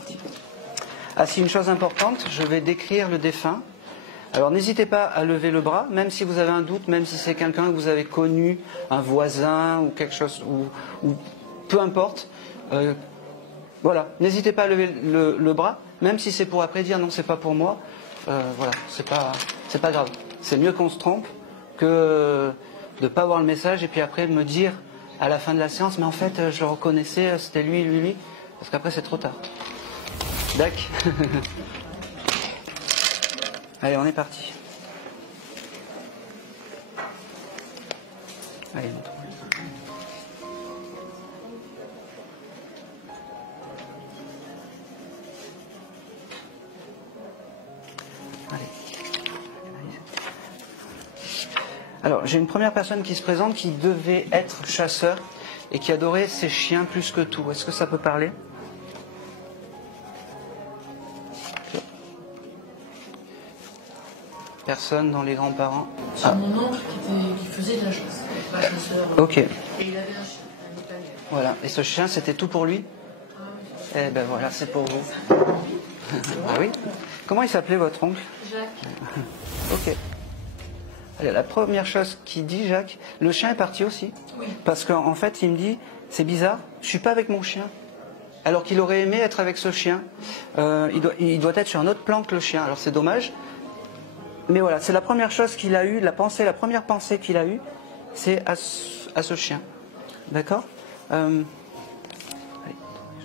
parti. Ah, si, une chose importante, je vais décrire le défunt. Alors n'hésitez pas à lever le bras, même si vous avez un doute, même si c'est quelqu'un que vous avez connu, un voisin ou quelque chose, ou peu importe. Voilà, n'hésitez pas à lever le bras, même si c'est pour après dire non, c'est pas pour moi. Voilà, c'est pas grave. C'est mieux qu'on se trompe que de ne pas voir le message et puis après de me dire à la fin de la séance, mais en fait je le reconnaissais, c'était lui, lui, lui, parce qu'après c'est trop tard. D'accord. Allez, on est parti. Allez, montre. Allez. Alors, j'ai une première personne qui se présente qui devait être chasseur et qui adorait ses chiens plus que tout. Est-ce que ça peut parler ? Personne dans les grands-parents. C'est mon oncle qui faisait de la chasse, pas chasseur. Ok. Et il avait un chien, un italien. Voilà. Et ce chien, c'était tout pour lui ? Eh ben voilà, c'est pour vous. Ah oui. Comment il s'appelait votre oncle ? Jacques. Ok. Allez, la première chose qu'il dit, Jacques, le chien est parti aussi. Oui. Parce qu'en fait, il me dit, c'est bizarre, je suis pas avec mon chien. Alors qu'il aurait aimé être avec ce chien. Il doit être sur un autre plan que le chien. Alors c'est dommage. Mais voilà, c'est la première chose qu'il a eue, la première pensée qu'il a eue, c'est à ce chien. D'accord ? Allez,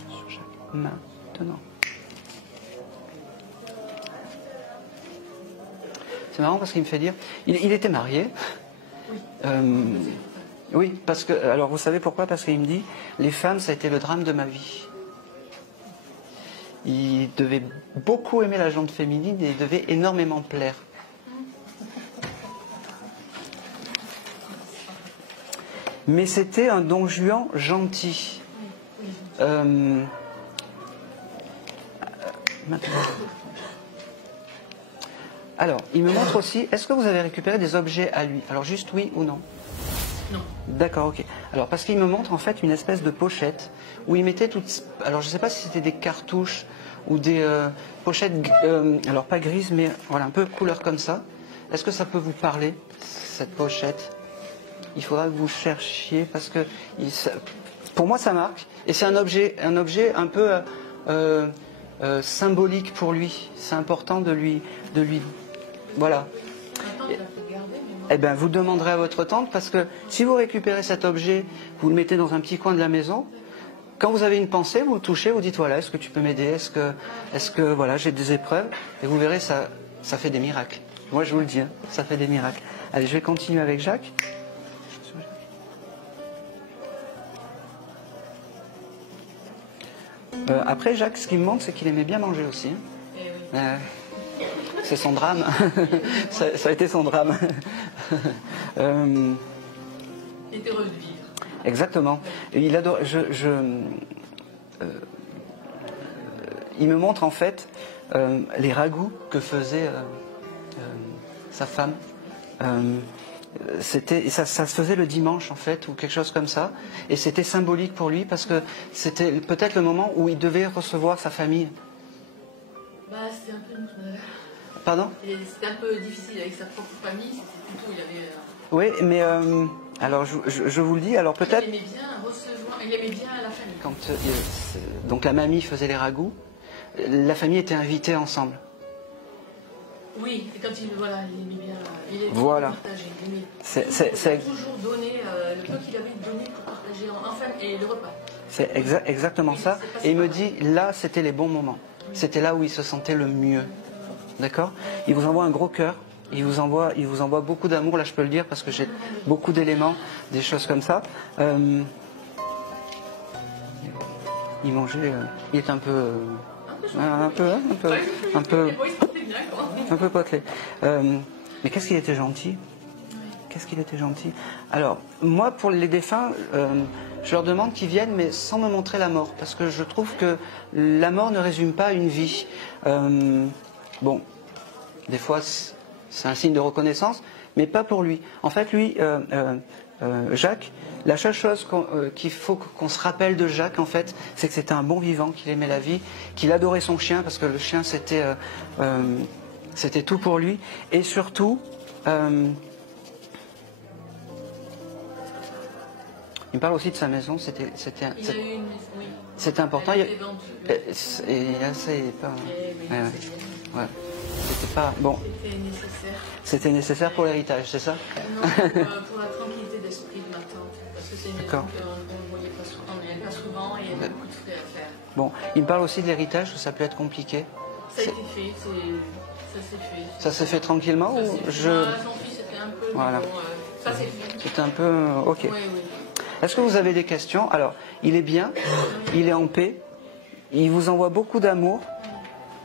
sur Jacques. Maintenant. C'est marrant parce qu'il me fait dire, il était marié. Oui. Oui, parce que, alors vous savez pourquoi ? Parce qu'il me dit, les femmes, ça a été le drame de ma vie. Il devait beaucoup aimer la jante féminine et il devait énormément plaire. Mais c'était un Don Juan gentil. Maintenant. Alors, il me montre aussi, est-ce que vous avez récupéré des objets à lui ? Alors juste oui ou non ? Non. D'accord, ok. Alors parce qu'il me montre en fait une espèce de pochette où il mettait toutes... Alors je ne sais pas si c'était des cartouches ou des pochettes, alors pas grises, mais voilà, un peu couleur comme ça. Est-ce que ça peut vous parler, cette pochette ? Il faudra que vous cherchiez parce que pour moi ça marque et c'est un objet un peu symbolique pour lui. C'est important de lui voilà. Eh bien, vous demanderez à votre tante parce que si vous récupérez cet objet, vous le mettez dans un petit coin de la maison. Quand vous avez une pensée, vous le touchez, vous dites voilà, est-ce que tu peux m'aider ? Est-ce que voilà, j'ai des épreuves ? Et vous verrez, ça fait des miracles. Moi, je vous le dis, hein, ça fait des miracles. Allez, je vais continuer avec Jacques. Après, Jacques, ce qui me manque, c'est qu'il aimait bien manger aussi. C'est son drame. ça a été son drame. Il était heureux de vivre. Exactement. Il adore. Il me montre en fait les ragoûts que faisait sa femme. Ça se faisait le dimanche en fait ou quelque chose comme ça et c'était symbolique pour lui parce que c'était peut-être le moment où il devait recevoir sa famille. Bah, c'était un peu... Pardon ? C'était un peu difficile avec sa propre famille, c'était plutôt... Il avait... Oui, mais alors je vous le dis, alors peut-être... Il aimait bien recevoir, il aimait bien la famille. Quand donc la mamie faisait les ragoûts, la famille était invitée ensemble. Oui, et quand il aimait bien, il aimait voilà. partager. Il C'est toujours donné le peu qu'il avait donné pour partager enfin et le repas. C'est exactement ça. Et il me dit, là, c'était les bons moments. C'était là où il se sentait le mieux. D'accord ? Il vous envoie un gros cœur. Il vous envoie beaucoup d'amour. Là, je peux le dire parce que j'ai beaucoup d'éléments, des choses comme ça. Il mangeait. Il est un peu potelé. Mais qu'est-ce qu'il était gentil. Qu'est-ce qu'il était gentil. Alors, moi, pour les défunts, je leur demande qu'ils viennent, mais sans me montrer la mort. Parce que je trouve que la mort ne résume pas une vie. Bon, des fois, c'est un signe de reconnaissance, mais pas pour lui. En fait, lui, Jacques. La seule chose qu'il faut qu'on se rappelle de Jacques, en fait, c'est que c'était un bon vivant, qu'il aimait la vie, qu'il adorait son chien, parce que le chien, c'était tout pour lui. Et surtout, il me parle aussi de sa maison, c'était Il a eu une maison, oui. c'était important. Elle a été vendue. Et là, c'est pas... Eh oui, ouais, ouais. c'est bien. Ouais. C'était pas... Bon, C'était nécessaire. c'était nécessaire pour l'héritage, c'est ça? Non, pour la tranquillité d'esprit de ma tante. Parce que c'est une maison D'accord. qu'on ne voyait pas souvent, on n'allait pas souvent et il y avait beaucoup de frais à faire. Bon, il me parle aussi de l'héritage, ça peut être compliqué. Ça a été fait, ça s'est fait. Ça s'est fait tranquillement Ça ou s'est fait. je... Moi, son fils, c'était un peu... Voilà. Bon, ça s'est fait. C'était un peu... Ok. Oui, oui. Est-ce que vous avez des questions? Alors, il est bien, il est en paix, il vous envoie beaucoup d'amour,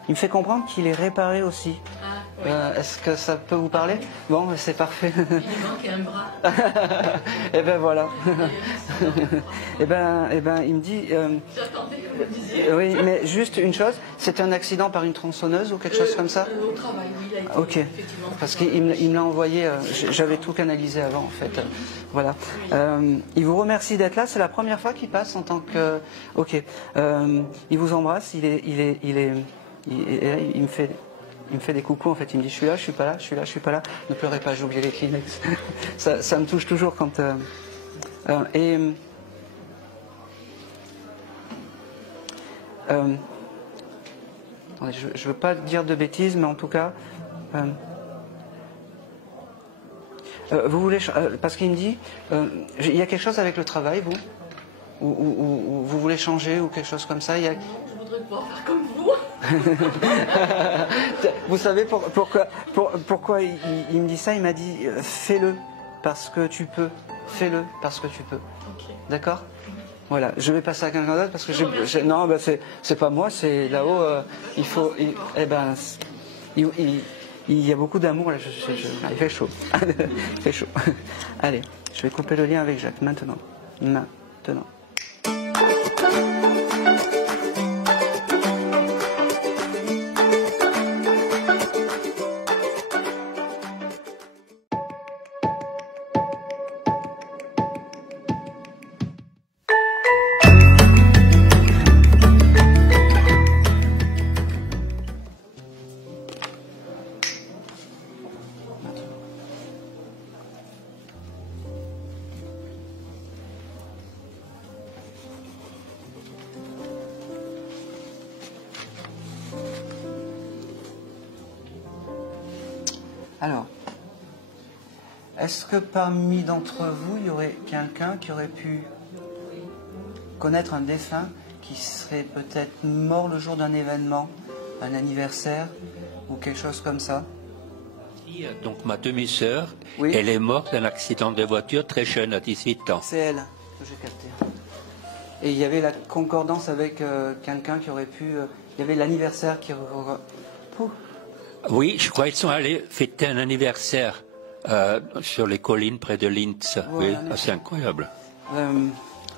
il me fait comprendre qu'il est réparé aussi. Ah, oui. Est-ce que ça peut vous parler? Bon, c'est parfait. Il manque un bras. Et ben voilà. Et ben, il me dit... J'attendais que vous le disiez. oui, mais juste une chose, c'était un accident par une tronçonneuse ou quelque chose comme ça? Au travail, oui, il a été, Ok, effectivement. parce qu'il me l'a envoyé, j'avais tout canalisé avant en fait. Voilà. Il vous remercie d'être là, c'est la première fois qu'il passe en tant que... Ok. Il vous embrasse, il me fait des coucous en fait, il me dit je suis là, je suis pas là, je suis là, je suis pas là. Ne pleurez pas, j'ai oublié les Kleenex. ça me touche toujours quand... attendez, je ne veux pas dire de bêtises, mais en tout cas... vous voulez... parce qu'il me dit... il y a quelque chose avec le travail, vous ou vous voulez changer ou quelque chose comme ça? Non, je voudrais pouvoir faire comme vous. Vous savez pourquoi il me dit ça? Il m'a dit fais-le parce que tu peux. Fais-le parce que tu peux. Ok. D'accord? Voilà, je vais passer à quelqu'un d'autre parce que non, bah, c'est pas moi, c'est là-haut. Il faut. Il y a beaucoup d'amour là. Il fait chaud. Il fait chaud. Allez, je vais couper le lien avec Jacques maintenant. Maintenant. Alors, est-ce que parmi d'entre vous, il y aurait quelqu'un qui aurait pu connaître un défunt qui serait peut-être mort le jour d'un événement, un anniversaire ou quelque chose comme ça? Donc ma demi-sœur, Oui. elle est morte d'un accident de voiture très jeune, à 18 ans. C'est elle que j'ai capté. Et il y avait la concordance avec quelqu'un qui aurait pu... il y avait l'anniversaire qui... Pouh. Oui, je crois qu'ils sont allés fêter un anniversaire sur les collines près de Linz. Ouais, Oui, c'est incroyable.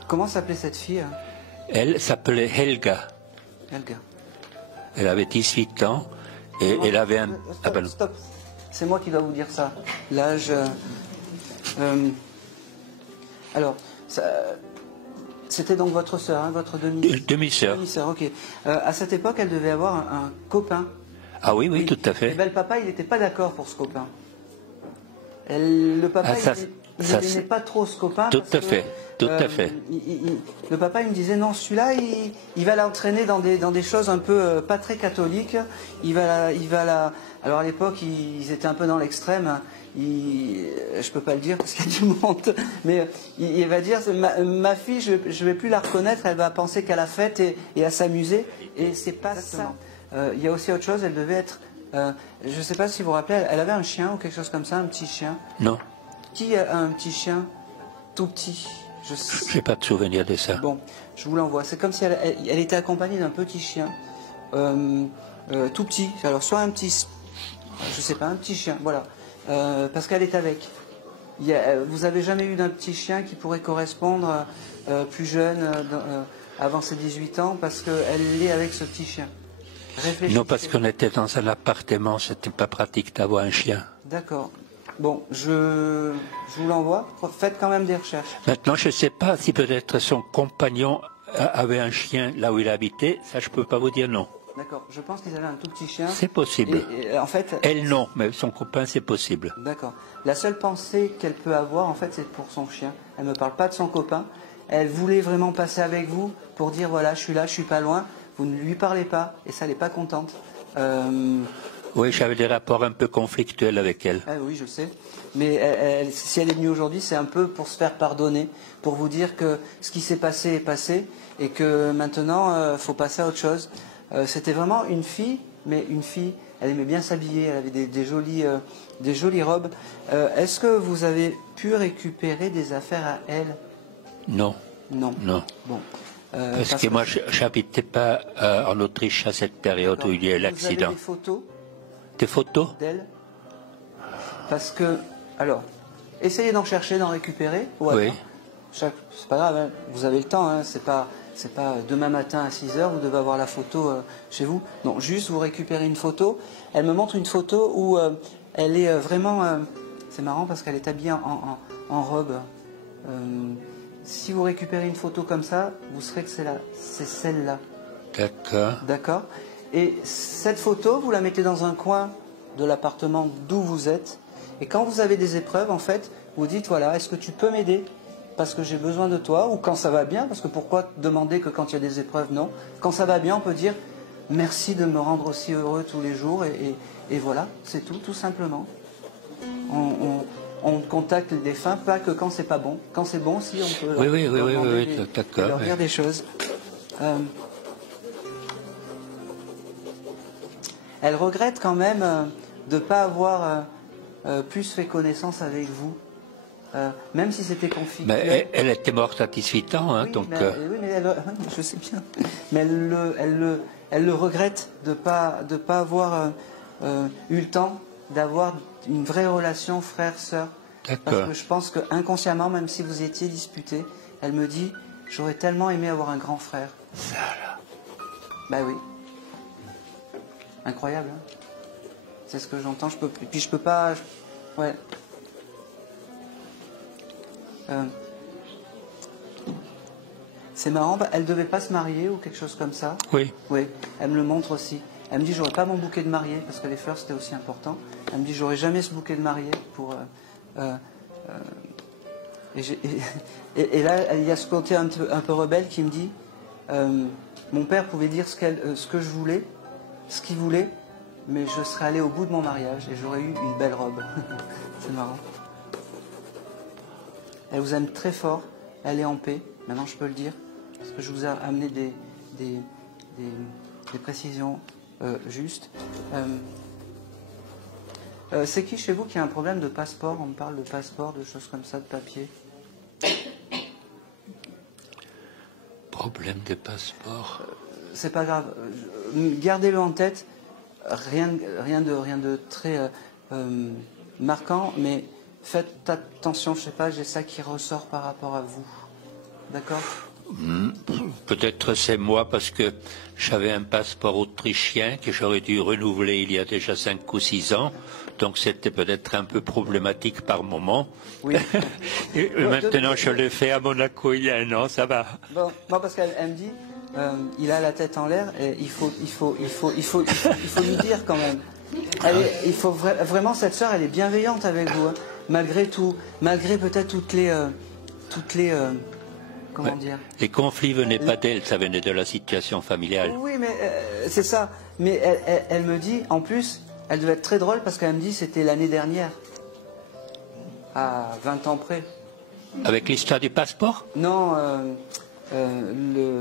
Comment s'appelait cette fille hein? Elle s'appelait Helga. Helga. Elle avait 18 ans et elle avait un... Stop, Ah ben non. stop. C'est moi qui dois vous dire ça. L'âge... alors, c'était donc votre sœur, hein, votre Demi-sœur. demi-sœur, ok. À cette époque, elle devait avoir un copain. Ah oui, oui, tout à Et fait. ben, le papa, il n'était pas d'accord pour ce copain. Le papa, il n'aimait pas trop ce copain. Tout parce à que, fait, tout à fait. Le papa, il me disait, non, celui-là, il va l'entraîner dans des choses un peu pas très catholiques. Alors à l'époque, ils étaient un peu dans l'extrême. Je peux pas le dire parce qu'il y a du monde, mais il va dire, ma fille, je vais plus la reconnaître, elle va penser qu'à la fête et à s'amuser, et c'est pas ça. Il y a aussi autre chose, elle devait être, je ne sais pas si vous vous rappelez, elle avait un chien ou quelque chose comme ça, un petit chien. Non, Qui a un petit chien tout petit? je n'ai pas de souvenir de ça. Bon, je vous l'envoie. C'est comme si elle était accompagnée d'un petit chien, tout petit. Alors soit un petit, je sais pas, un petit chien, voilà, parce qu'elle est avec. Vous avez jamais eu d'un petit chien qui pourrait correspondre plus jeune, avant ses 18 ans, parce qu'elle est avec ce petit chien. Réfléchissez. Non, parce qu'on était dans un appartement, c'était pas pratique d'avoir un chien. D'accord. Bon, je vous l'envoie. Faites quand même des recherches. Maintenant, je ne sais pas si peut-être son compagnon avait un chien là où il habitait. Ça, je ne peux pas vous dire non. D'accord. Je pense qu'ils avaient un tout petit chien. C'est possible. Et, en fait, Elle, non, mais son copain, c'est possible. d'accord. La seule pensée qu'elle peut avoir, en fait, c'est pour son chien. Elle ne me parle pas de son copain. Elle voulait vraiment passer avec vous pour dire, voilà, je suis là, je suis pas loin. Vous ne lui parlez pas, et ça, elle n'est pas contente. Oui, j'avais des rapports un peu conflictuels avec elle. Ah oui, je sais. Mais si elle est venue aujourd'hui, c'est un peu pour se faire pardonner, pour vous dire que ce qui s'est passé est passé, et que maintenant, faut passer à autre chose. C'était vraiment une fille, mais une fille, elle aimait bien s'habiller, elle avait des jolies robes. Est-ce que vous avez pu récupérer des affaires à elle? Non. Non. Non. Bon. Parce que moi, j'habitais pas en Autriche à cette période où il y a eu Vous avez l'accident. des photos Des photos? d'elle? Parce que, alors, essayez d'en chercher, d'en récupérer. Oui. C'est pas grave, hein, vous avez le temps, hein, c'est pas demain matin à 6h, vous devez avoir la photo chez vous. Non, juste vous récupérez une photo. Elle me montre une photo où elle est vraiment... c'est marrant parce qu'elle est habillée en robe. Si vous récupérez une photo comme ça, vous saurez que c'est celle-là. D'accord. D'accord? Et cette photo, vous la mettez dans un coin de l'appartement d'où vous êtes. Et quand vous avez des épreuves, en fait, vous dites, voilà, est-ce que tu peux m'aider? Parce que j'ai besoin de toi. Ou quand ça va bien, parce que pourquoi demander que quand il y a des épreuves, non. Quand ça va bien, on peut dire, merci de me rendre aussi heureux tous les jours. Et voilà, c'est tout simplement. On contacte les défunts, pas que quand c'est pas bon. Quand c'est bon, si on peut Oui, leur dire des choses. Elle regrette quand même de ne pas avoir plus fait connaissance avec vous, même si c'était conflictuel. Mais elle était morte à 18 ans, hein, Oui, donc... oui, mais je sais bien. Mais elle le regrette de ne pas avoir eu le temps d'avoir une vraie relation frère-sœur. Parce que je pense qu'inconsciemment, même si vous étiez disputés, elle me dit, j'aurais tellement aimé avoir un grand frère. Ça là. Bah oui. Incroyable, hein. C'est ce que j'entends. Puis je peux pas. Ouais. C'est marrant. Elle devait pas se marier ou quelque chose comme ça. Oui. Oui. Elle me le montre aussi. Elle me dit j'aurais pas mon bouquet de mariée parce que les fleurs c'était aussi important. Elle me dit j'aurais jamais ce bouquet de mariée pour. Et là il y a ce côté un peu rebelle qui me dit mon père pouvait dire ce que je voulais. Ce qu'il voulait, mais je serais allé au bout de mon mariage et j'aurais eu une belle robe. C'est marrant. Elle vous aime très fort, elle est en paix, maintenant je peux le dire, parce que je vous ai amené des précisions justes. C'est qui chez vous qui a un problème de passeport? On me parle de passeport, de choses comme ça, de papier. Problème de passeport. C'est pas grave. Gardez-le en tête. Rien de très marquant, mais faites attention. Je sais pas, j'ai ça qui ressort par rapport à vous. D'accord? Peut-être c'est moi parce que j'avais un passeport autrichien que j'aurais dû renouveler il y a déjà 5 ou 6 ans. Donc c'était peut-être un peu problématique par moment. Oui. Et maintenant je l'ai fait à Monaco il y a 1 an, ça va. Bon, parce qu'elle me dit, il a la tête en l'air et il faut lui dire quand même. Il faut vraiment, cette sœur, elle est bienveillante avec vous, hein, malgré tout, malgré peut-être toutes les comment dire. Les conflits venaient pas d'elle, ça venait de la situation familiale. Oui, mais c'est ça. Mais elle me dit, en plus, elle devait être très drôle parce qu'elle me dit c'était l'année dernière, à 20 ans près. Avec l'histoire du passeport? Non,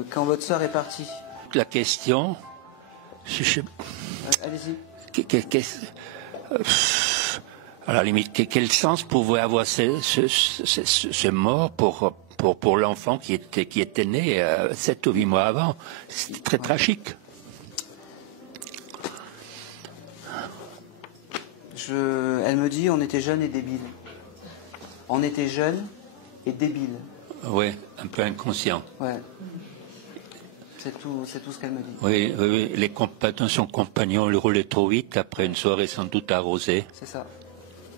quand votre sœur est partie. La question... Allez-y. À la limite, quel sens pouvait avoir ce mort pour l'enfant qui était né 7 ou 8 mois avant? C'était très tragique. Elle me dit on était jeunes et débiles. On était jeunes et débiles. Oui, un peu inconscient. Ouais. C'est tout ce qu'elle me dit. Oui. Les compagnons, son compagnon, le roulait trop vite après une soirée sans doute arrosée. C'est ça.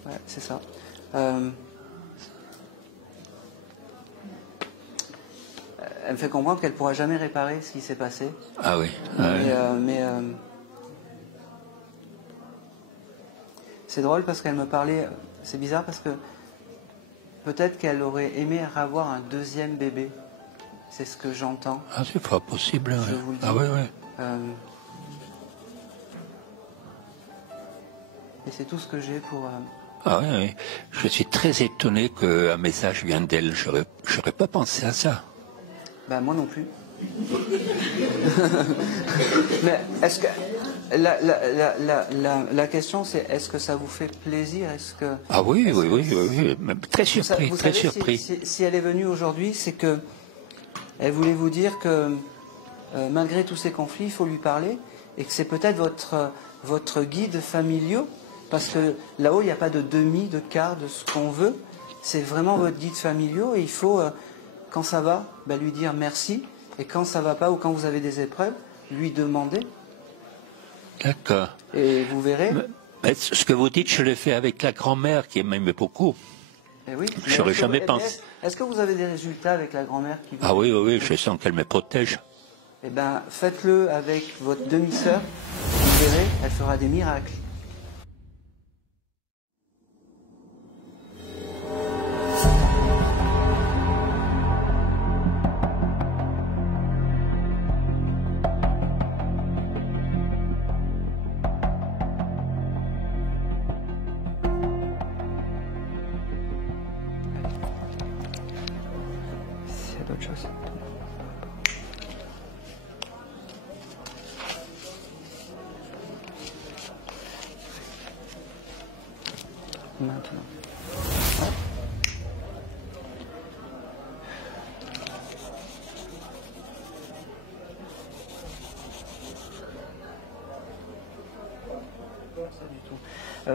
Ouais, c'est ça. Elle me fait comprendre qu'elle ne pourra jamais réparer ce qui s'est passé. Ah oui. C'est drôle parce qu'elle me parlait. C'est bizarre parce que peut-être qu'elle aurait aimé avoir un deuxième bébé. C'est ce que j'entends. Ah, c'est pas possible. Je Ouais. vous le dis. Ah oui, oui. Et c'est tout ce que j'ai pour. Ah oui, oui. Je suis très étonné qu'un message vienne d'elle. J'aurais pas pensé à ça. Ben, moi non plus. Mais est-ce que la question c'est est-ce que ça vous fait plaisir? Est-ce que Ah oui, oui. Même très surpris, vous très savez, surpris. Si elle est venue aujourd'hui, c'est que elle voulait vous dire que malgré tous ces conflits, il faut lui parler et que c'est peut-être votre guide familial, parce que là-haut il n'y a pas de demi, de quart de ce qu'on veut. C'est vraiment votre guide familial et il faut quand ça va, lui dire merci. Et quand ça va pas ou quand vous avez des épreuves, lui demander. D'accord. Et vous verrez. Mais ce que vous dites, je l'ai fait avec la grand-mère qui m'aimait beaucoup. Eh oui. Je n'aurais jamais pensé. Est-ce que vous avez des résultats avec la grand-mère qui vous... Ah oui, je sens qu'elle me protège. Eh bien, faites-le avec votre demi-sœur. Vous verrez, elle fera des miracles. D'autres choses. Maintenant.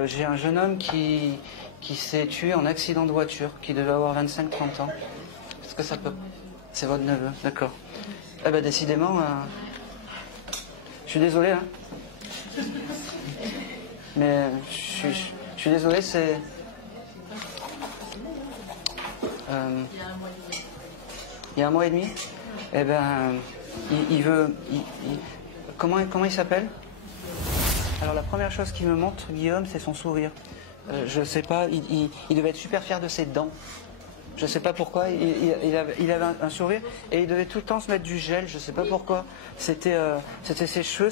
J'ai un jeune homme qui s'est tué en accident de voiture, qui devait avoir 25-30 ans. Est-ce que ça peut... C'est votre neveu, d'accord. Eh ben décidément, je suis désolé, hein. Mais je suis désolé, c'est... il y a un mois et demi. Eh ben, il veut... Comment il s'appelle? Alors la première chose qu'il me montre, Guillaume, c'est son sourire. Je sais pas, il devait être super fier de ses dents. Je ne sais pas pourquoi, il avait un sourire et il devait tout le temps se mettre du gel, je ne sais pas pourquoi. C'était ses cheveux,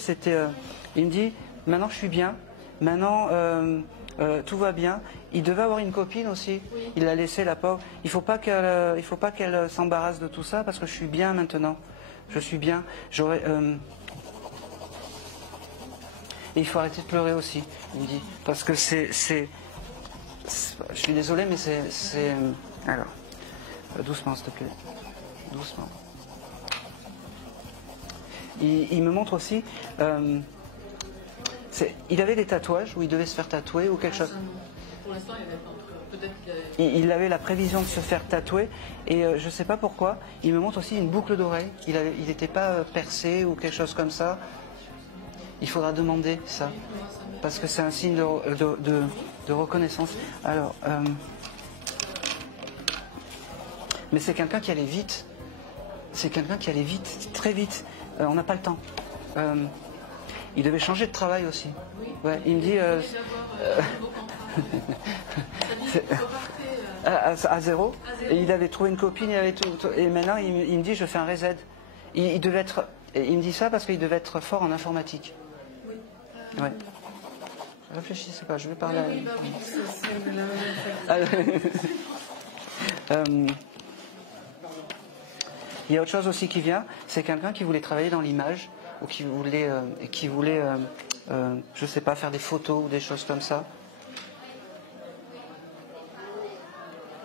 il me dit, maintenant je suis bien, maintenant tout va bien. Il devait avoir une copine aussi, il l'a laissée la pauvre. Il ne faut pas qu'elle s'embarrasse de tout ça parce que je suis bien maintenant. Je suis bien. Et il faut arrêter de pleurer aussi, il me dit. Parce que je suis désolé, mais c'est... Alors, doucement s'il te plaît. Doucement. Il me montre aussi... il avait des tatouages, où il devait se faire tatouer ou quelque chose. Pour l'instant, il n'y avait pas encore. Peut-être il avait la prévision de se faire tatouer et je ne sais pas pourquoi. Il me montre aussi une boucle d'oreille. Il n'était pas percé ou quelque chose comme ça. Il faudra demander ça. Parce que c'est un signe de reconnaissance. Alors, mais c'est quelqu'un qui allait vite. C'est quelqu'un qui allait vite, très vite. On n'a pas le temps. Il devait changer de travail aussi. Ouais, il me dit... à zéro. Et il avait trouvé une copine, il avait tout, et maintenant il me dit je fais un reset. Il devait être... Il me dit ça parce qu'il devait être fort en informatique. Oui. Ouais. Réfléchissez pas, je vais parler à... Il y a autre chose aussi qui vient, c'est quelqu'un qui voulait travailler dans l'image ou qui voulait je sais pas, faire des photos ou des choses comme ça.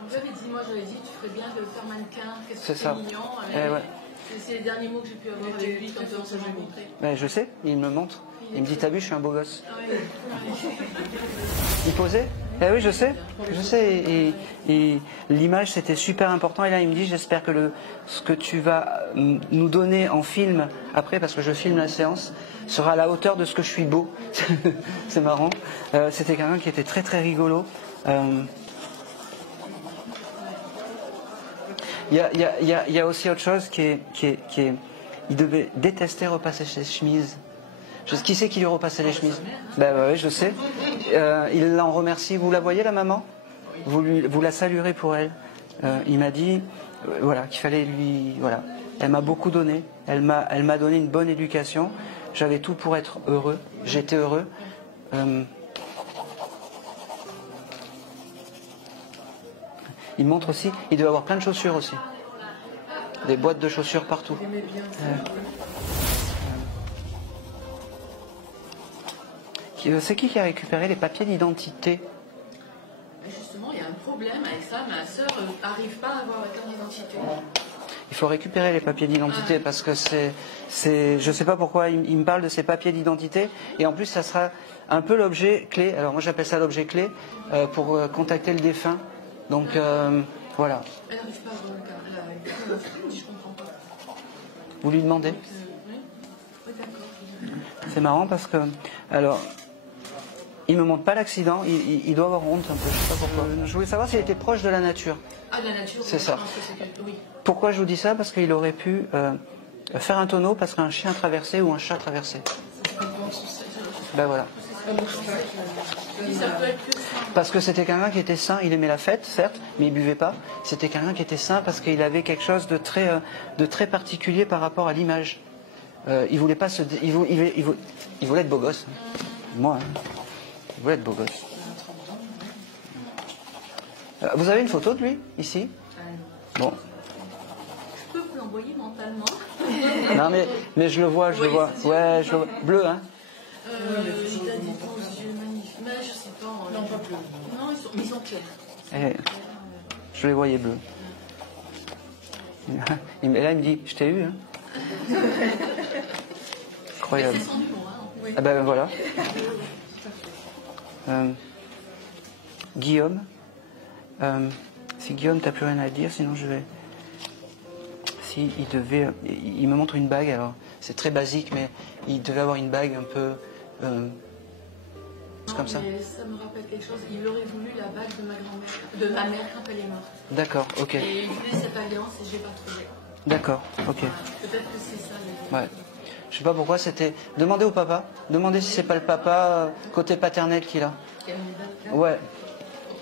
J'avais dit, tu ferais bien de faire mannequin, qu'est-ce que c'est ça. Mignon. Ouais. C'est les derniers mots que j'ai pu avoir avec lui quand on s'est rencontrés. Ben, je sais, il me montre. Il me dit, t'as vu, je suis un beau gosse. Ah oui. Il posait? Eh oui, je sais. Et l'image, c'était super important. Et là, il me dit, j'espère que ce que tu vas nous donner en film, après, parce que je filme la séance, sera à la hauteur de ce que je suis beau. C'est marrant. C'était quelqu'un qui était très très rigolo. Il y a aussi autre chose qui est... Il devait détester repasser ses chemises. Qui c'est qui lui repassait les chemises? Ben oui, je sais. Il l'en remercie. Vous la voyez, la maman? Vous la saluerez pour elle. Il m'a dit voilà, qu'il fallait lui... Voilà. Elle m'a beaucoup donné. Elle m'a donné une bonne éducation. J'avais tout pour être heureux. J'étais heureux. Il montre aussi, il devait avoir plein de chaussures aussi. Des boîtes de chaussures partout. C'est qui a récupéré les papiers d'identité? Justement, il y a un problème avec ça. Ma sœur n'arrive pas à avoir la carte d'identité. Il faut récupérer les papiers d'identité parce que je ne sais pas pourquoi il me parle de ces papiers d'identité et en plus ça sera un peu l'objet clé. Alors moi j'appelle ça l'objet clé pour contacter le défunt. Donc voilà. Elle n'arrive pas à avoir la carte d'identité, je comprends pas. Vous lui demandez? Oui, d'accord. C'est marrant parce que alors il me montre pas l'accident. Il doit avoir honte un peu. Je sais pas pourquoi. Je voulais savoir s'il était proche de la nature. Ah, de la nature. C'est ça. Oui. Pourquoi je vous dis ça? Parce qu'il aurait pu faire un tonneau parce qu'un chien traversait ou un chat traversait. Ben voilà. Parce que c'était quelqu'un qui était sain, il aimait la fête, certes, mais il buvait pas. C'était quelqu'un qui était sain parce qu'il avait quelque chose de très particulier par rapport à l'image. Il voulait pas se, il voulait être beau gosse. Moi, hein. Il voulait être beau gosse. Vous avez une photo de lui ici? Bon. Je peux vous l'envoyer mentalement. Non mais je le vois, je le vois. Ouais, je le vois. Bleu, hein? Il a des beaux yeux magnifiques. Mais je sais pas. Non, pas bleu. Non, ils sont clairs. Je les voyais bleus. Et là, il me dit, je t'ai eu, hein? Incroyable. C'est son humour, hein. Oui. Ah ben voilà. Guillaume. Si Guillaume, t'as plus rien à dire, sinon je vais... Si il devait... Il me montre une bague, alors c'est très basique, mais il devait avoir une bague un peu... c'est comme ça. Mais ça me rappelle quelque chose. Il aurait voulu la bague de ma grand-mère, de ma mère quand elle est morte. D'accord, ok. Et il voulait cette alliance et je l'ai pas trouvée. D'accord, ok. Peut-être que c'est ça. Ouais. Je sais pas pourquoi c'était... Demandez au papa. Demandez si c'est pas le papa côté paternel qu'il a. Ouais.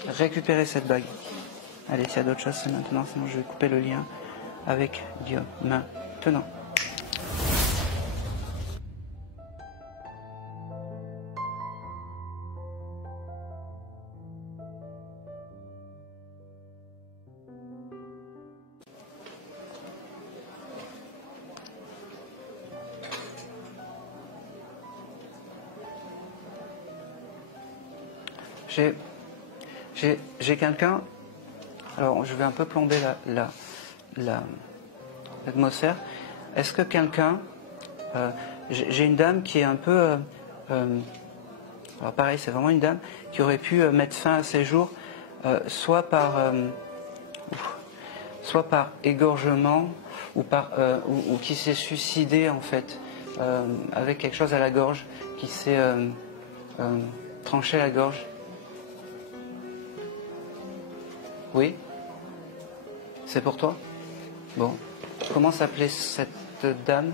Récupérez cette bague. Allez, s'il y a d'autres choses, c'est maintenant. Sinon, je vais couper le lien avec Guillaume. Maintenant. J'ai quelqu'un. Alors, je vais un peu plomber l'atmosphère. Est-ce que quelqu'un... j'ai une dame qui est un peu... alors pareil, c'est vraiment une dame qui aurait pu mettre fin à ses jours, soit par égorgement ou qui s'est suicidée en fait, avec quelque chose à la gorge, qui s'est tranché la gorge. Oui? C'est pour toi? Bon. Comment s'appelait cette dame?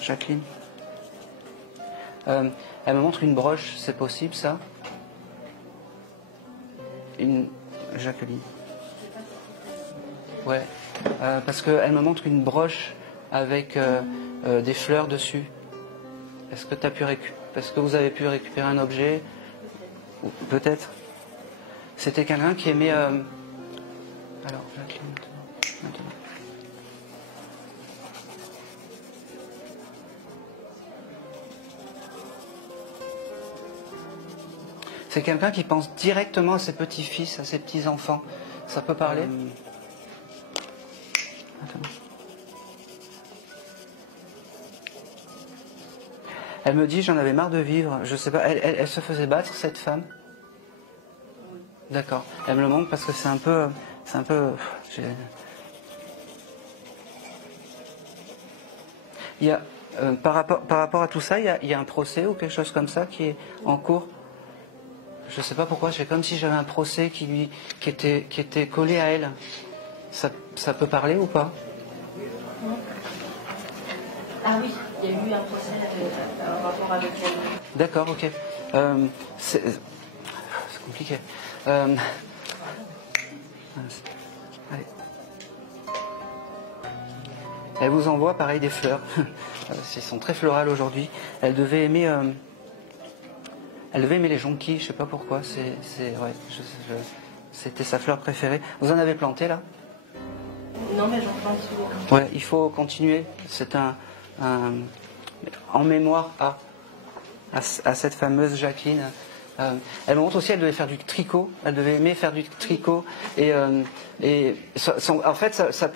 Jacqueline. Elle me montre une broche, c'est possible ça? Jacqueline. Ouais. Parce qu'elle me montre une broche avec des fleurs dessus. Est-ce que vous avez pu récupérer un objet? Peut-être. C'était quelqu'un qui aimait... Alors, Jacqueline, maintenant. C'est quelqu'un qui pense directement à ses petits-fils, à ses petits-enfants. Ça peut parler? Attends. Elle me dit, j'en avais marre de vivre. Je sais pas, elle se faisait battre, cette femme? D'accord. Elle me le montre parce que c'est un peu... Il y a, par rapport à tout ça, il y a un procès ou quelque chose comme ça qui est en cours? je sais pas pourquoi, c'est comme si j'avais un procès qui était collé à elle. Ça peut parler ou pas? Ah oui, il y a eu un procès en rapport avec elle. D'accord, ok. C'est compliqué. Allez. Elle vous envoie pareil des fleurs. Elles sont très florales aujourd'hui. Elle devait aimer les jonquilles, je sais pas pourquoi. Ouais, c'était sa fleur préférée. Vous en avez planté là? Non, mais j'en plante souvent. Ouais, il faut continuer. C'est en mémoire à cette fameuse Jacqueline. Elle me montre aussi, elle devait faire du tricot. Elle devait aimer faire du tricot. En fait, sa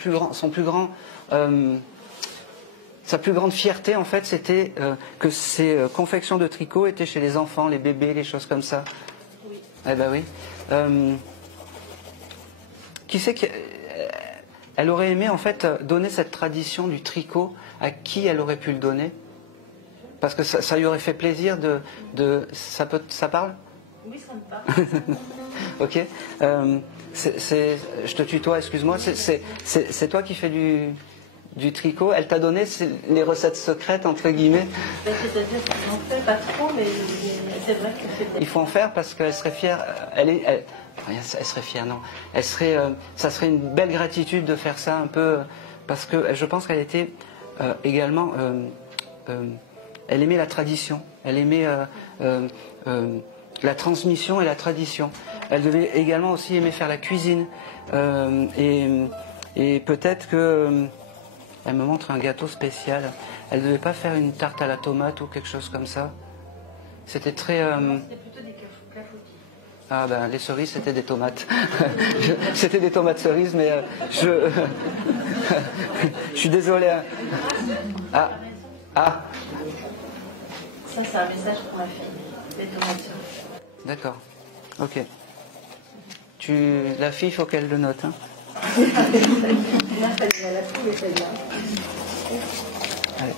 plus grande fierté, en fait, c'était que ces confections de tricot étaient chez les enfants, les bébés, les choses comme ça. Oui. Eh ben oui. Qui sait qu'elle aurait aimé, en fait, donner cette tradition du tricot à qui elle aurait pu le donner? Parce que ça lui aurait fait plaisir ça parle? Oui, ça me parle. Ok. Je te tutoie, excuse-moi. C'est toi qui fais du tricot. Elle t'a donné les recettes secrètes, entre guillemets. C'est-à-dire qu'on n'en fait pas trop, mais c'est vrai que c'est... Il faut en faire parce qu'elle serait fière. Elle serait fière, non. Ça serait une belle gratitude de faire ça un peu, parce que je pense qu'elle était également... elle aimait la tradition, elle aimait la transmission et la tradition. Elle devait également aussi aimer faire la cuisine. Et peut-être que... elle me montre un gâteau spécial. Elle ne devait pas faire une tarte à la tomate ou quelque chose comme ça. C'était très... C'était plutôt des clafoutis. Ah ben les cerises c'était des tomates. C'était des tomates cerises, mais je suis désolé. Hein. Ah. Ça c'est un message pour ma fille. Les tomates cerises. D'accord. Ok. La fille, il faut qu'elle le note. Hein. Allez.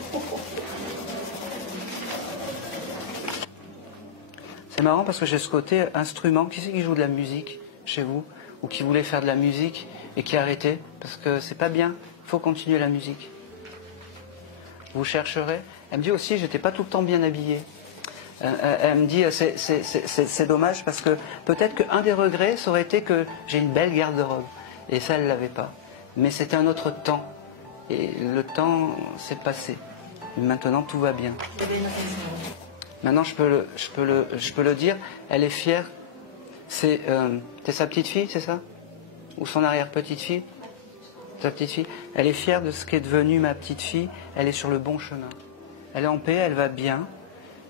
C'est marrant parce que j'ai ce côté instrument. Qui c'est qui joue de la musique chez vous? Ou qui voulait faire de la musique et qui a arrêté? Parce que c'est pas bien. Il faut continuer la musique. Vous chercherez. Elle me dit aussi, j'étais pas tout le temps bien habillée. Elle me dit, c'est dommage parce que peut-être qu'un des regrets, ça aurait été que j'ai une belle garde-robe. Et ça, elle l'avait pas. Mais c'était un autre temps. Et le temps s'est passé. Maintenant, tout va bien. Maintenant, je peux le dire. Elle est fière. T'es sa petite fille, c'est ça? Ou son arrière-petite fille? Ta petite fille. Elle est fière de ce qu'est devenue ma petite fille. Elle est sur le bon chemin. Elle est en paix, elle va bien.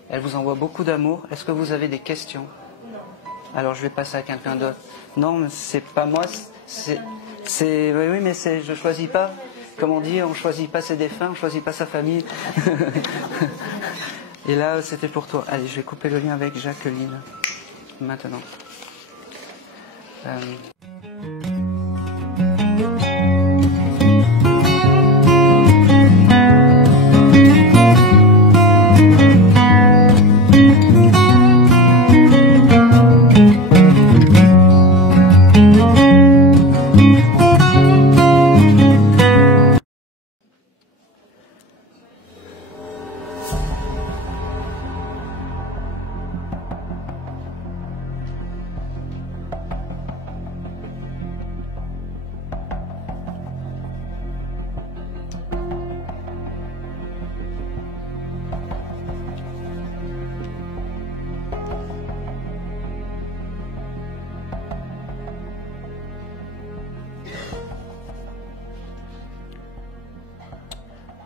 Elle vous envoie beaucoup d'amour. Est-ce que vous avez des questions? Non. Alors, je vais passer à quelqu'un d'autre. Non, mais c'est pas moi. Oui, mais je choisis pas. Comme on dit, on choisit pas ses défunts, on choisit pas sa famille. Et là, c'était pour toi. Allez, je vais couper le lien avec Jacqueline. Maintenant.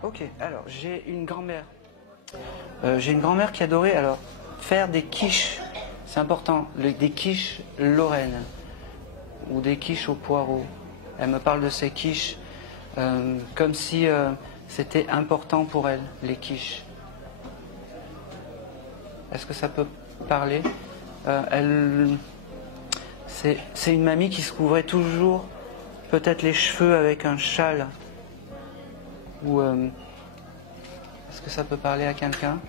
Ok, alors j'ai une grand-mère. J'ai une grand-mère qui adorait faire des quiches. C'est important, des quiches lorraines ou des quiches au poireau. Elle me parle de ces quiches comme si c'était important pour elle, les quiches. Est-ce que ça peut parler? C'est une mamie qui se couvrait toujours peut-être les cheveux avec un châle. Ou est-ce que ça peut parler à quelqu'un?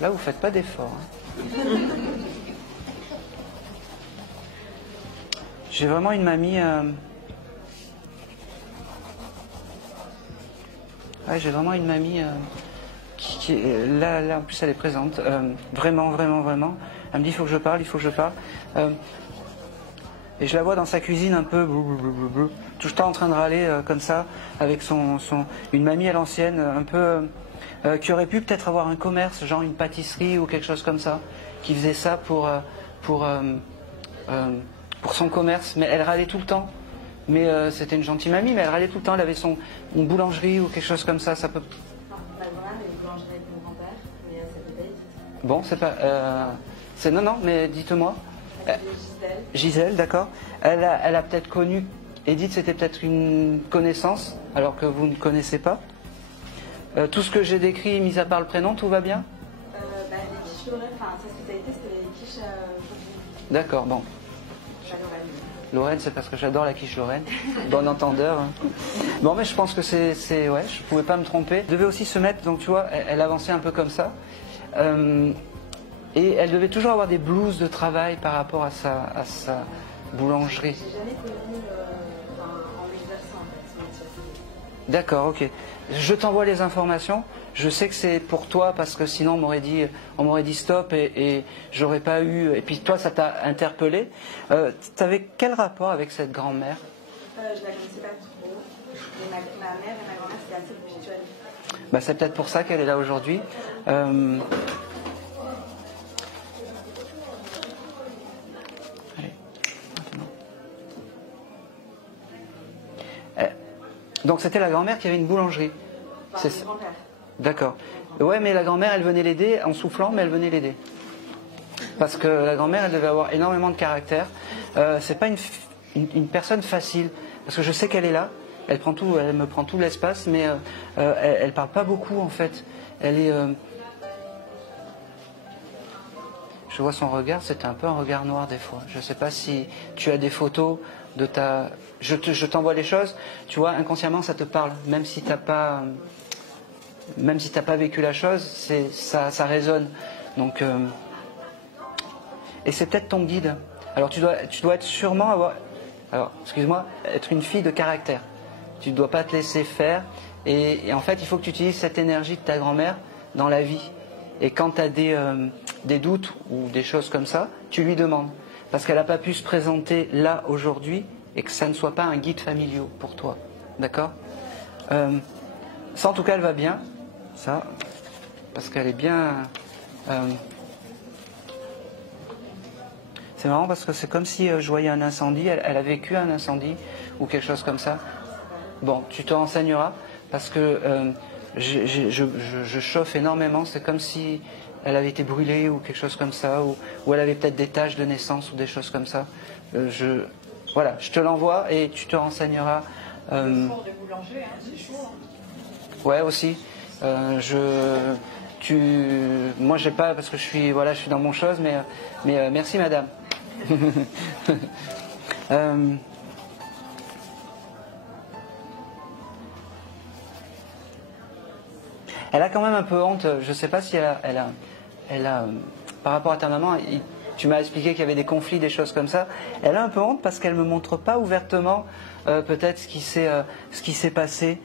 Là, vous faites pas d'effort. J'ai vraiment une mamie... Ouais, j'ai vraiment une mamie là, en plus, elle est présente. Vraiment. Elle me dit, il faut que je parle. Et je la vois dans sa cuisine un peu... tout le temps en train de râler comme ça, avec une mamie à l'ancienne, un peu... qui aurait pu peut-être avoir un commerce, genre une pâtisserie ou quelque chose comme ça, qui faisait ça pour son commerce, mais elle râlait tout le temps. Mais c'était une gentille mamie, mais elle râlait tout le temps. Elle avait une boulangerie ou quelque chose comme ça. Ça peut... Non, ma grand-mère avait une boulangerie avec mon grand-père, mais ça peut pas être. Bon, c'est pas... Non, mais dites-moi. Gisèle. Gisèle, d'accord. Elle a peut-être connu... Edith, c'était peut-être une connaissance, alors que vous ne connaissez pas. Tout ce que j'ai décrit, mis à part le prénom, tout va bien? Les quiches Lorraine, enfin, sa spécialité, c'était les quiches D'accord, bon. Lorraine, c'est parce que j'adore la quiche Lorraine. Bon entendeur. Bon, mais je pense que c'est... Ouais, je pouvais pas me tromper. Elle devait aussi se mettre, donc tu vois, elle avançait un peu comme ça. Et elle devait toujours avoir des blouses de travail par rapport à sa boulangerie. J'ai jamais connu en exerçant, en fait, son métier. D'accord, ok. Je t'envoie les informations. Je sais que c'est pour toi parce que sinon on m'aurait dit stop et j'aurais pas eu. Et puis toi, ça t'a interpellé. T'avais quel rapport avec cette grand-mère? Je la connaissais pas trop. Mais ma mère et ma grand-mère, c'était assez conflictuel. Bah, c'est peut-être pour ça qu'elle est là aujourd'hui. Allez, maintenant. Donc c'était la grand-mère qui avait une boulangerie. Enfin, mon grand-père. D'accord. Ouais, mais la grand-mère, elle venait l'aider en soufflant, mais elle venait l'aider. Parce que la grand-mère, elle devait avoir énormément de caractère. C'est pas une personne facile, parce que je sais qu'elle est là. Elle me prend tout l'espace, mais elle parle pas beaucoup en fait. Elle est. Je vois son regard, c'est un peu un regard noir des fois. Je sais pas si tu as des photos de ta. Je t'envoie les choses. Tu vois, inconsciemment, ça te parle, même si t'as pas. Même si tu n'as pas vécu la chose, ça résonne. Donc, et c'est peut-être ton guide. Alors tu dois être sûrement avoir... Alors, excuse-moi, être une fille de caractère. Tu ne dois pas te laisser faire. Et en fait, il faut que tu utilises cette énergie de ta grand-mère dans la vie. Et quand tu as des doutes ou des choses comme ça, tu lui demandes. Parce qu'elle n'a pas pu se présenter là aujourd'hui et que ça ne soit pas un guide familial pour toi. D'accord? Ça, en tout cas, elle va bien. Ça, parce qu'elle est bien... C'est marrant parce que c'est comme si je voyais un incendie, elle a vécu un incendie ou quelque chose comme ça. Bon, tu te renseigneras parce que je chauffe énormément, c'est comme si elle avait été brûlée ou quelque chose comme ça, ou elle avait peut-être des taches de naissance ou des choses comme ça. Voilà, je te l'envoie et tu te renseigneras. Le four de boulanger, hein, c'est chaud. Ouais, aussi. Moi, j'ai pas parce que je suis dans mon chose, mais merci, madame. Elle a quand même un peu honte. Je sais pas si elle a par rapport à ta maman. Tu m'as expliqué qu'il y avait des conflits, des choses comme ça. Elle a un peu honte parce qu'elle me montre pas ouvertement peut-être ce qui s'est passé.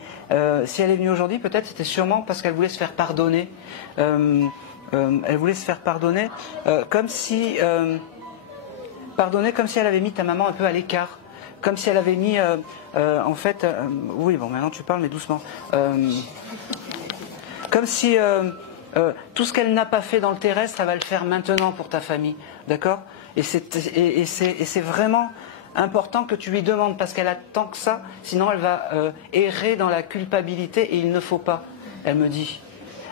Si elle est venue aujourd'hui, peut-être c'était sûrement parce qu'elle voulait se faire pardonner. Elle voulait se faire pardonner comme si elle avait mis ta maman un peu à l'écart. Comme si elle avait mis oui, bon, maintenant tu parles, mais doucement. Comme si tout ce qu'elle n'a pas fait dans le terrestre, elle va le faire maintenant pour ta famille. D'accord? Et c'est vraiment important que tu lui demandes, parce qu'elle attend que ça, sinon elle va errer dans la culpabilité, et il ne faut pas, elle me dit.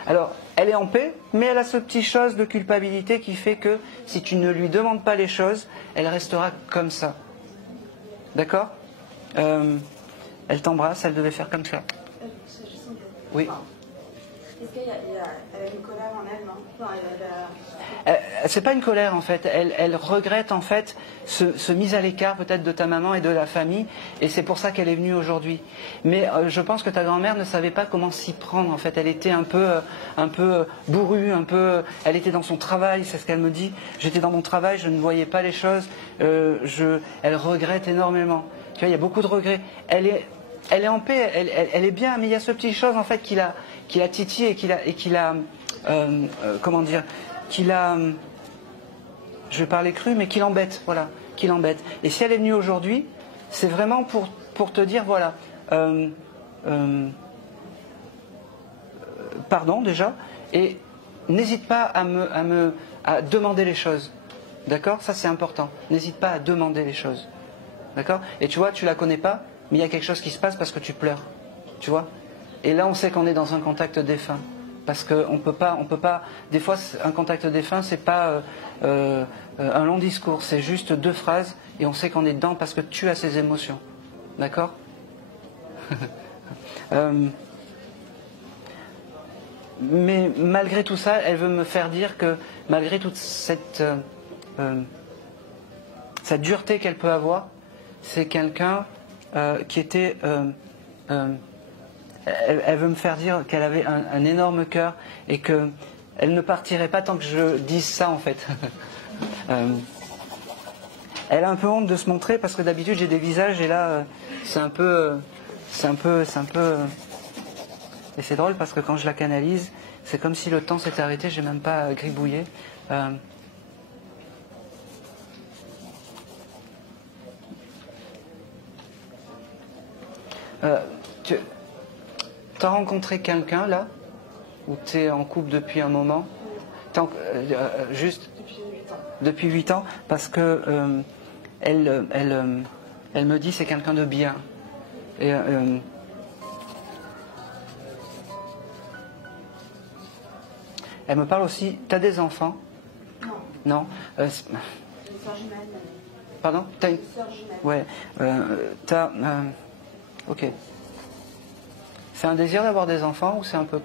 Alors, elle est en paix, mais elle a ce petit chose de culpabilité qui fait que si tu ne lui demandes pas les choses, elle restera comme ça. D'accord? Elle t'embrasse, elle devait faire comme ça. Oui. Est-ce qu'elle a une colère en elle, non? Enfin, c'est pas une colère en fait, elle regrette en fait ce mise à l'écart peut-être de ta maman et de la famille, et c'est pour ça qu'elle est venue aujourd'hui. Mais je pense que ta grand-mère ne savait pas comment s'y prendre en fait, elle était un peu bourrue, elle était dans son travail, c'est ce qu'elle me dit. J'étais dans mon travail, je ne voyais pas les choses, elle regrette énormément. Tu vois, il y a beaucoup de regrets. Elle est en paix, elle est bien, mais il y a ce petit chose en fait qui la titille et qui la comment dire, je vais parler cru, mais qui l'embête, voilà, qui l'embête. Et si elle est venue aujourd'hui, c'est vraiment pour te dire, voilà, pardon déjà, et n'hésite pas à demander les choses, d'accord? Ça c'est important. N'hésite pas à demander les choses, d'accord? Et tu vois, tu la connais pas, mais il y a quelque chose qui se passe parce que tu pleures, tu vois? Et là, on sait qu'on est dans un contact défunt. Parce qu'on peut pas, des fois, un contact défunt, c'est pas un long discours, c'est juste 2 phrases, et on sait qu'on est dedans parce que tu as ces émotions. D'accord? Mais malgré tout ça, elle veut me faire dire que, malgré toute cette dureté qu'elle peut avoir, c'est quelqu'un qui était... elle veut me faire dire qu'elle avait un énorme cœur et qu'elle ne partirait pas tant que je dise ça en fait. Elle a un peu honte de se montrer parce que d'habitude j'ai des visages et là c'est un peu et c'est drôle parce que quand je la canalise c'est comme si le temps s'était arrêté, j'ai même pas gribouillé. T'as rencontré quelqu'un là? Ou t'es en couple depuis un moment? Juste depuis 8 ans? Parce que elle me dit c'est quelqu'un de bien. Et elle me parle aussi. T'as des enfants? Non. une sœur jumelle. Pardon? T'as une sœur jumelle. Ouais. Ok. C'est un désir d'avoir des enfants ou c'est un peu...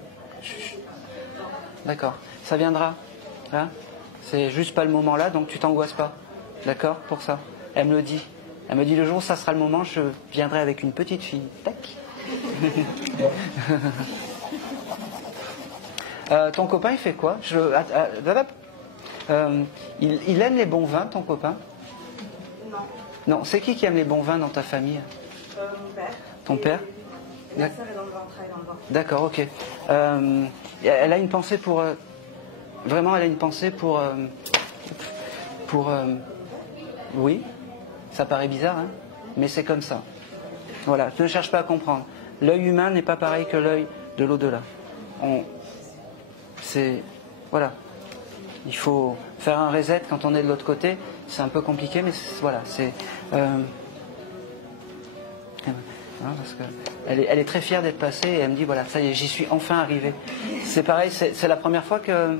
D'accord. Ça viendra. Hein? C'est juste pas le moment là, donc tu t'angoisses pas. D'accord? Pour ça. Elle me le dit. Elle me dit le jour où ça sera le moment, je viendrai avec une petite fille. Tac. Ton copain, il fait quoi? Il aime les bons vins, ton copain? Non. Non. C'est qui aime les bons vins dans ta famille? Mon père. Ton père? Ma sœur est dans le ventre, elle est dans le ventre. D'accord, ok. Elle a une pensée pour... vraiment, elle a une pensée pour... oui, ça paraît bizarre, hein, mais c'est comme ça. Voilà, ne cherche pas à comprendre. L'œil humain n'est pas pareil que l'œil de l'au-delà. Voilà. Il faut faire un reset quand on est de l'autre côté. C'est un peu compliqué, mais voilà, c'est... parce que elle est très fière d'être passée et elle me dit voilà, ça y est, j'y suis enfin arrivée. C'est pareil, c'est la première fois que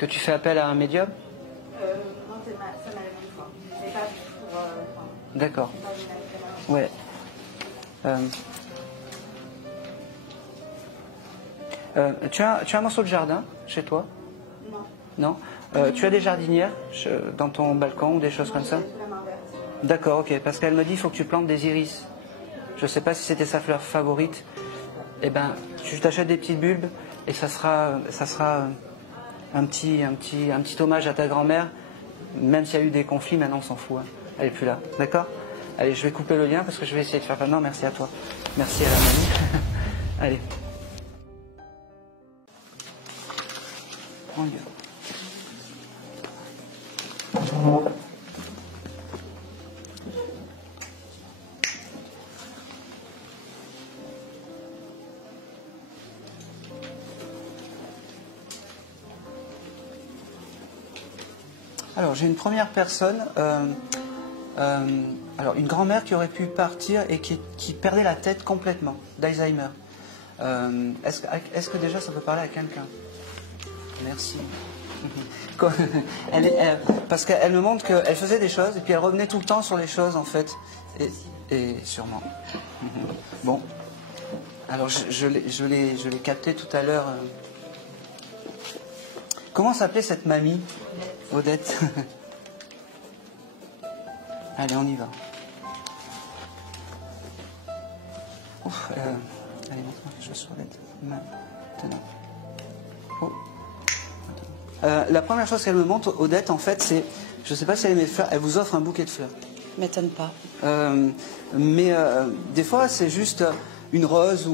tu fais appel à un médium? Non, ça m'arrive une fois. Mais pas pour... D'accord. Ouais. Tu as un morceau de jardin chez toi? Non. Non. Tu as des jardinières dans ton balcon ou des choses comme ça? D'accord, ok. Parce qu'elle me dit il faut que tu plantes des iris. Je ne sais pas si c'était sa fleur favorite. Eh ben, tu t'achètes des petites bulbes et ça sera un petit hommage à ta grand-mère. Même s'il y a eu des conflits, maintenant on s'en fout. Hein. Elle n'est plus là. D'accord? Allez, je vais couper le lien parce que je vais essayer de faire... Non, merci à toi. Merci à la mamie. Allez. On y va. Alors, j'ai une première personne, alors une grand-mère qui aurait pu partir et qui perdait la tête complètement, d'Alzheimer. Est-ce que déjà ça peut parler à quelqu'un? Merci. Parce qu'elle me montre qu'elle faisait des choses et puis elle revenait tout le temps sur les choses en fait. Et sûrement. Bon. Alors, je l'ai capté tout à l'heure. Comment s'appelait cette mamie, Odette? Allez, on y va. Ouf, allez, montre-moi quelque chose sur Odette. Maintenant. Oh. La première chose qu'elle me montre, Odette, en fait, c'est, je ne sais pas si elle aime les fleurs, elle vous offre un bouquet de fleurs. M'étonne pas. Mais des fois, c'est juste une rose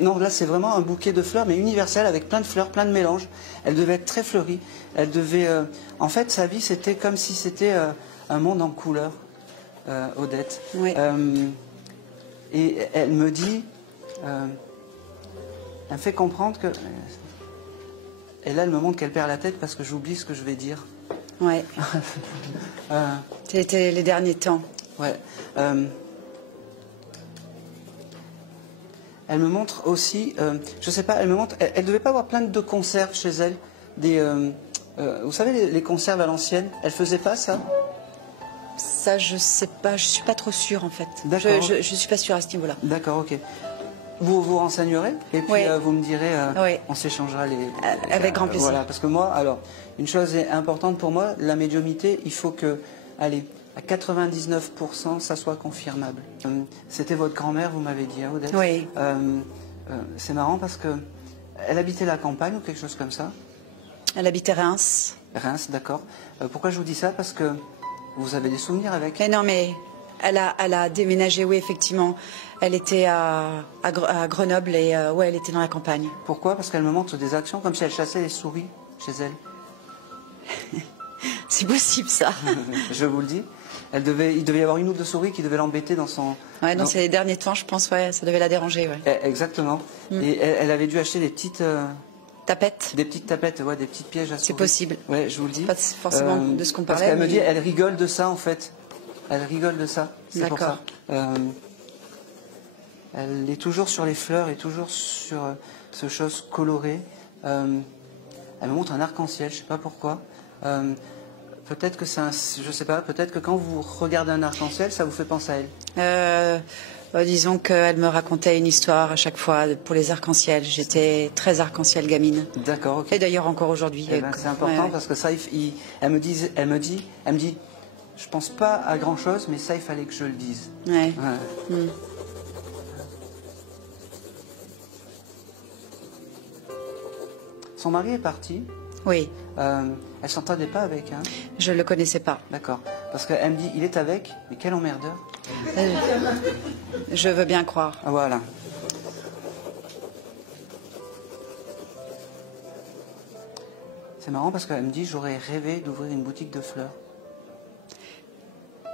non, là, c'est vraiment un bouquet de fleurs, mais universel, avec plein de fleurs, plein de mélanges. Elle devait être très fleurie. Elle devait... en fait, sa vie, c'était comme si c'était un monde en couleurs, Odette. Oui. Et elle me dit... elle me fait comprendre que... Et là, elle me montre qu'elle perd la tête parce que j'oublie ce que je vais dire. Ouais. C'était les derniers temps. Ouais. Elle me montre aussi, je sais pas, elle me montre, elle devait pas avoir plein de conserves chez elle, vous savez les conserves à l'ancienne, elle faisait pas ça? Ça, je sais pas, je suis pas trop sûre en fait. D'accord. Je suis pas sûre à ce niveau-là. D'accord, ok. Vous vous renseignerez et puis Oui. Vous me direz, Oui. on s'échangera les... Avec grand plaisir. Voilà, parce que moi, alors, une chose est importante pour moi, la médiumnité, il faut que, allez, à 99%, ça soit confirmable. C'était votre grand-mère, vous m'avez dit, hein, Odette? Oui. C'est marrant parce que elle habitait la campagne ou quelque chose comme ça? Elle habitait Reims. Reims, d'accord. Pourquoi je vous dis ça? Parce que vous avez des souvenirs avec? Mais non, mais elle a déménagé, oui, effectivement. Elle était à Grenoble et ouais, elle était dans la campagne. Pourquoi? Parce qu'elle me montre des actions comme si elle chassait les souris chez elle. C'est possible, ça. Je vous le dis. Il devait y avoir une ou deux souris qui devaient l'embêter dans son... Ouais, dans ces derniers temps, je pense, ouais, ça devait la déranger, ouais. Exactement. Et elle avait dû acheter des petites... Tapettes. Des petites tapettes, ouais, des petites pièges à souris. C'est possible. Ouais, je vous le dis. Pas forcément de ce qu'on parlait. Parce qu'elle me mais... dit, elle rigole de ça, en fait. Elle rigole de ça. C'est pour ça. Elle est toujours sur les fleurs et toujours sur ce chose colorée. Elle me montre un arc-en-ciel, je ne sais pas pourquoi. Peut-être que c'est un... Je sais pas, peut-être que quand vous regardez un arc-en-ciel, ça vous fait penser à elle. Disons qu'elle me racontait une histoire à chaque fois pour les arcs-en-ciel. J'étais très arc-en-ciel gamine. D'accord, ok. Et d'ailleurs encore aujourd'hui. Eh ben, c'est important parce que ça, elle me dit, je pense pas à grand chose, mais ça, il fallait que je le dise. Ouais. Son mari est parti. Oui. Elle s'entendait pas avec, hein? Je le connaissais pas. D'accord. Parce qu'elle me dit, il est avec, mais quel emmerdeur. Je veux bien croire. Voilà. C'est marrant parce qu'elle me dit, j'aurais rêvé d'ouvrir une boutique de fleurs.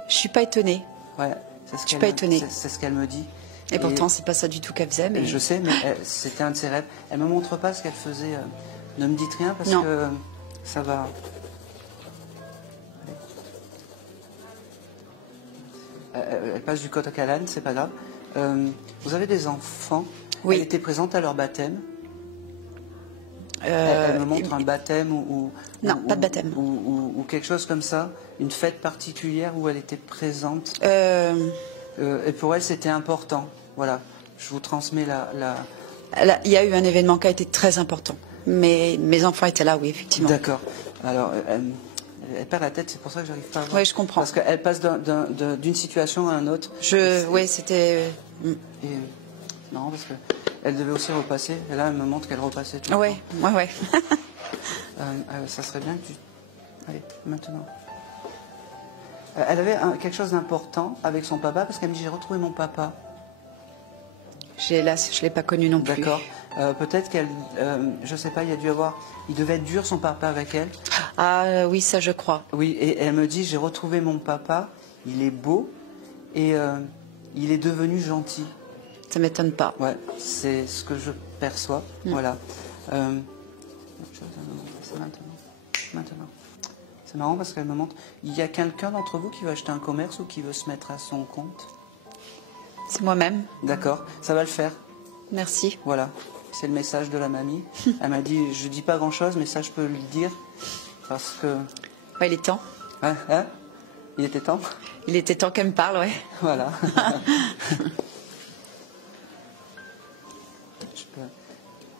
Je suis pas étonnée. Ouais, c'est ce Je suis pas étonnée. C'est ce qu'elle me dit. Et pourtant, c'est pas ça du tout qu'elle faisait. Mais... Je sais, mais c'était un de ses rêves. Elle me montre pas ce qu'elle faisait. Ne me dites rien parce que ça va. Elle passe du coq à l'âne, c'est pas grave. Vous avez des enfants? Oui. Elle était présente à leur baptême? Elle me montre un baptême ou non, pas de baptême. Ou quelque chose comme ça, une fête particulière où elle était présente. Et pour elle, c'était important. Voilà, je vous transmets Il y a eu un événement qui a été très important. Mais mes enfants étaient là, oui, effectivement. D'accord. Alors, elle perd la tête, c'est pour ça que j'arrive pas à voir. Oui, je comprends. Parce qu'elle passe d'une situation à une autre. Oui, c'était... Non, parce qu'elle devait aussi repasser. Et là, elle me montre qu'elle repassait tout. Oui, oui. Ça serait bien que tu... Allez, maintenant. Elle avait quelque chose d'important avec son papa, parce qu'elle me dit, j'ai retrouvé mon papa. Hélas, je ne l'ai pas connu non plus. D'accord. Peut-être qu'elle... je sais pas, il devait être dur, son papa, avec elle. Ah oui, ça je crois. Oui, et elle me dit, j'ai retrouvé mon papa, il est beau, et il est devenu gentil. Ça m'étonne pas. Ouais, c'est ce que je perçois. Voilà. C'est maintenant. C'est marrant parce qu'elle me montre. Il y a quelqu'un d'entre vous qui veut acheter un commerce ou qui veut se mettre à son compte? C'est moi-même. D'accord, ça va le faire. Merci. Voilà, c'est le message de la mamie. Elle m'a dit, je dis pas grand-chose, mais ça je peux lui dire parce que... Ouais, il est temps. Hein? Il était temps? Il était temps qu'elle me parle, ouais. Voilà.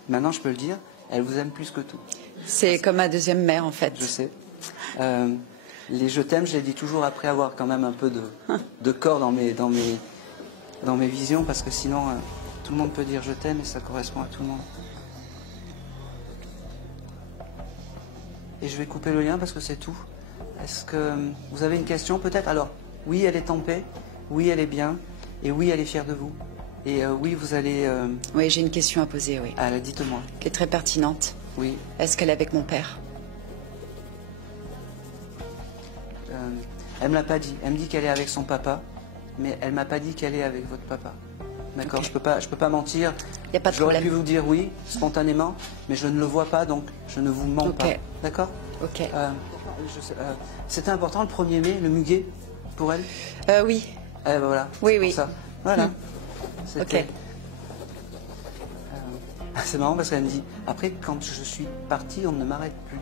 maintenant je peux le dire, elle vous aime plus que tout. C'est comme ma deuxième mère en fait. Je sais. Les je t'aime, je les dis toujours après avoir quand même un peu de corps dans mes visions, parce que sinon tout le monde peut dire je t'aime et ça correspond à tout le monde. Et je vais couper le lien parce que c'est tout. Est-ce que vous avez une question peut-être? Alors, oui, elle est en paix, oui, elle est bien, et oui, elle est fière de vous. Et oui, vous allez... Oui, j'ai une question à poser, oui. Ah, dites-moi. Qui est très pertinente. Oui. Est-ce qu'elle est avec mon père? Elle me l'a pas dit. Elle me dit qu'elle est avec son papa, mais elle m'a pas dit qu'elle est avec votre papa. D'accord, Okay. Je peux pas mentir. Y a pas de J'aurais problème. pu vous dire oui, spontanément, mais je ne le vois pas, donc je ne vous mens pas. D'accord? Ok. C'était important le 1er mai, le muguet, pour elle? Oui. Voilà. Oui, c'est oui. pour ça. Voilà. Ok. C'est marrant parce qu'elle me dit, après, quand je suis partie, on ne m'arrête plus.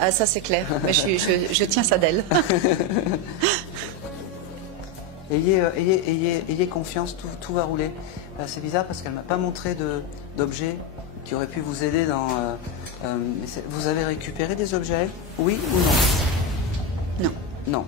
Ah, ça c'est clair. Mais je tiens ça d'elle. Ayez confiance, tout va rouler. C'est bizarre parce qu'elle ne m'a pas montré d'objets qui auraient pu vous aider dans... vous avez récupéré des objets? Oui ou non? Non. Non.